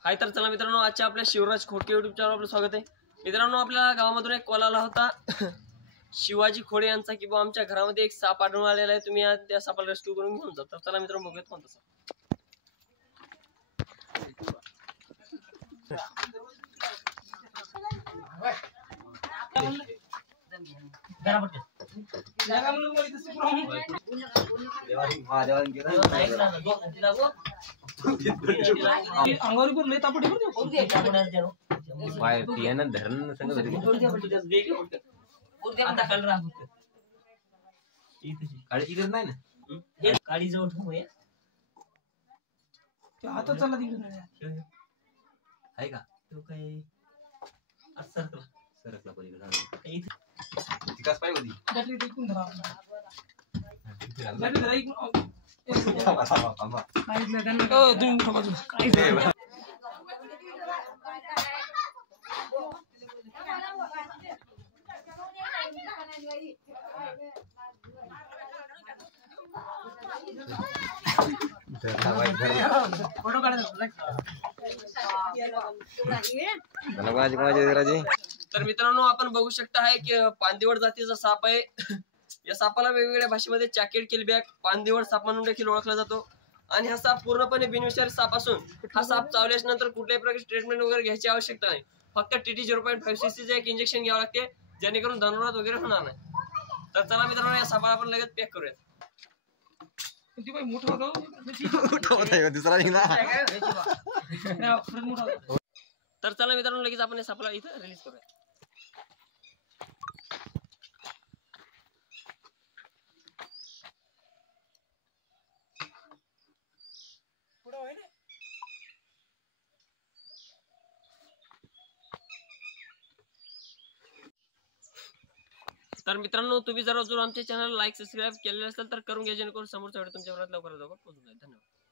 हाय तर चला मित्रांनो, आजच्या आपल्या शिवराज खोडके युट्यूब चॅनल आपलं स्वागत आहे. मित्रांनो, आपल्या गावामधून एक कॉल आला होता शिवाजी खोडे यांचा की आमच्या घरामध्ये एक साप आढळून आलेला आहे, तुम्ही त्या सापाला रेस्क्यू करून घेऊन जा. तर चला मित्रांनो, बघूयात कोणता साप. काळी जवळ ठेवूया आता चला तिकडे आहे का तो काही सरकला पलीकडे विकास पाहिजे होती देखून धरा तर मित्रांनो, आपण बघू शकता आहे की पांदिवड जातीचा साप आहे. या सापाला वेगवेगळ्या भाषेमध्ये चॅकेट किलबॅक पांदिवड साप म्हणून देखील ओळखला जातो. आणि हा साप पूर्णपणे बिनविषारी साप असून हा साप चावल्याच्या नंतर कुठल्याही प्रकारची ट्रीटमेंट वगैरे घ्यायची आवश्यकता नाही. फक्त TT 0.5 cc एक इंजेक्शन घ्यावं लागते, जेणेकरून धनुर्वात वगैरे होणार नाही. तर चला मित्रांनो, या सापाला आपण लगेच पॅक करूया. तर चला मित्रांनो, लगेच आपण या सापाला इथं रिलीज करूया. तर मित्रांनो, तुम्ही जर अजून आमच्या चॅनल लाईक सबस्क्राईब केलेले असेल तर करून घ्या, जेणेकरून समोरचा व्हिडिओ तुमच्यापर्यंत लवकरात लवकर पोहोचून जाईल. धन्यवाद.